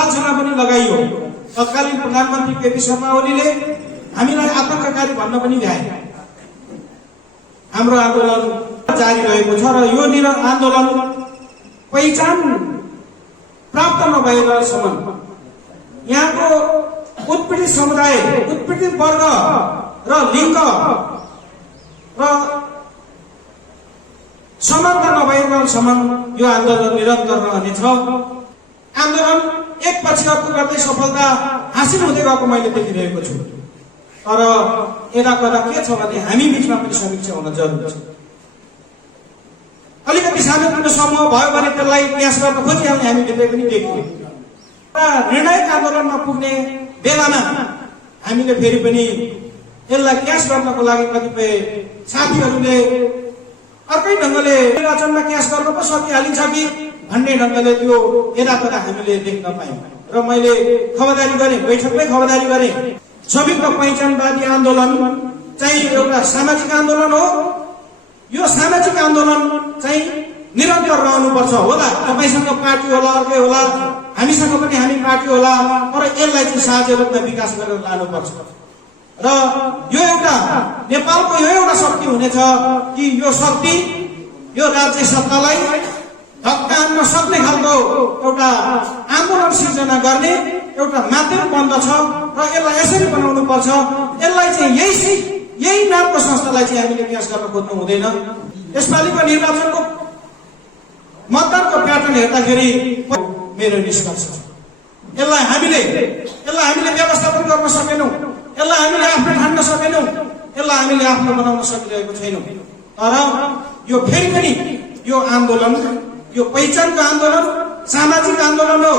जालसँग पनि लगाइयो। तत्कालीन प्रधानमन्त्री केपी शर्मा ओलीले हामीलाई आतंककारी भन्न पनि भ्याए। हाम्रो आन्दोलन जारी रहेको छ र यो आन्दोलन पहिचान प्राप्त नभएसम्म यहाँको उत्पीडित समुदाय, उत्पीडित वर्ग र लिङ्ग र समानता नभएसम्म यो आन्दोलन निरन्तर रहनेछ। आन्दोलन एकपछि अर्को गर्दै सफलता हासिल हुँदै गएको मैले देखिरहेको छु। तर यता कता के छ भने हामी बीचमा पनि समीक्षा हुन जरुरी छ। अलिकति शान्तिपूर्ण समूह भयो भने त्यसलाई क्यास गर्न खोजिहाल्ने हामी भित्रै पनि देखियो। निर्णायक आन्दोलनमा पुग्ने बेलामा हामीले फेरि पनि यसलाई क्यास गर्नको लागि कतिपय साथीहरूले अर्कै ढङ्गले निर्वाचनमा क्यास गर्न पो सकिहालिन्छ कि भन्ने ढङ्गले त्यो यताकता हामीले देख्न पायौँ। र मैले खबरदारी गरेँ, बैठकमै खबरदारी गरेँ, संयुक्त पहिचानवादी आन्दोलन चाहिँ एउटा सामाजिक आन्दोलन हो। यो सामाजिक आन्दोलन चाहिँ निरन्तर रहनुपर्छ। होला तपाईसँग पार्टी होला, अर्कै होला, हामीसँग पनि हामी पार्टी होला, तर यसलाई चाहिँ साझा रूपमा विकास गरेर लानुपर्छ। र यो एउटा नेपालको यो एउटा शक्ति हुनेछ कि यो शक्ति यो राज्य सत्तालाई धक्का हान्न सक्ने खालको एउटा आन्दोलन सिर्जना गर्ने एउटा माध्यम बन्दछ र यसलाई यसरी बनाउनु पर्छ। यसलाई चाहिँ यही नामको संस्थालाई चाहिँ हामीले क्यास गर्न खोज्नु हुँदैन। यसपालिको निर्वाचनको मतदानको प्याटर्न हेर्दाखेरि मेरो निष्कर्ष छ, यसलाई हामीले व्यवस्थापन गर्न सकेनौँ, यसलाई हामीले आफ्नो ठान्न सकेनौँ, यसलाई हामीले आफ्नो बनाउन सकिरहेको छैनौँ। तर यो फेरि पनि यो आन्दोलन, यो पहिचानको आन्दोलन सामाजिक आन्दोलन हो,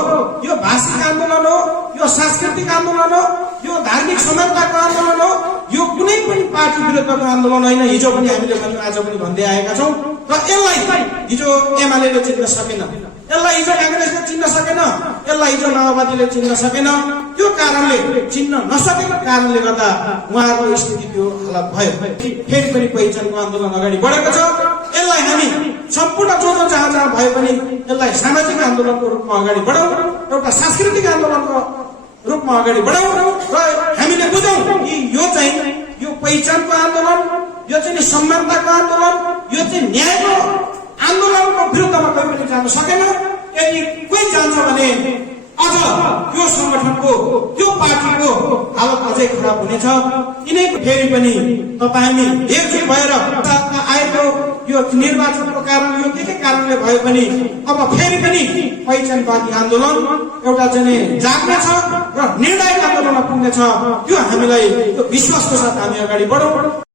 यो भाषिक आन्दोलन हो, यो सांस्कृतिक आन्दोलन हो, यो धार्मिक समानताको आन्दोलन हो। यो कुनै पनि पार्टी विरुद्धको आन्दोलन होइन। हिजो पनि हामीले भन्यौँ, आज पनि भन्दै आएका छौँ। र यसलाई हिजो एमालेले चिन्न सकेन, यसलाई हिजो कांग्रेसले चिन्न सकेन, यसलाई हिजो माओवादीले चिन्न सकेन। त्यो कारणले चिन्न नसकेको कारणले गर्दा उहाँहरूको स्थिति त्यो हालत भयो। फेरि पनि पहिचानको आन्दोलन अगाडि बढेको छ। यसलाई हामी सम्पूर्ण जो जहाँ भए पनि यसलाई सामाजिक आन्दोलनको रूपमा अगाडि बढाउँ, एउटा सांस्कृतिक आन्दोलनको रूपमा अगाडि बढाउँ र हामीले बुझौँ कि यो पहिचानको आन्दोलन, यो चाहिँ समानताको आन्दोलन, यो चाहिँ न्यायको आन्दोलनको विरुद्धमा कोही पनि जान सकेन। यदि कोही जान्छ भने अझ त्यो संगठनको, त्यो पार्टीको हालत अझै खराब हुनेछ। यिनै फेरि पनि तपाईँ हामी एकजुट भएर आएको यो निर्वाचनको कारण, यो के कारणले भयो भने अब फेरि पनि पहिचानवादी आन्दोलन एउटा चाहिँ जाग्नेछ र निर्णायक आन्दोलनमा पुग्नेछ। त्यो हामीलाई त्यो विश्वासको साथ हामी अगाडि बढौँ।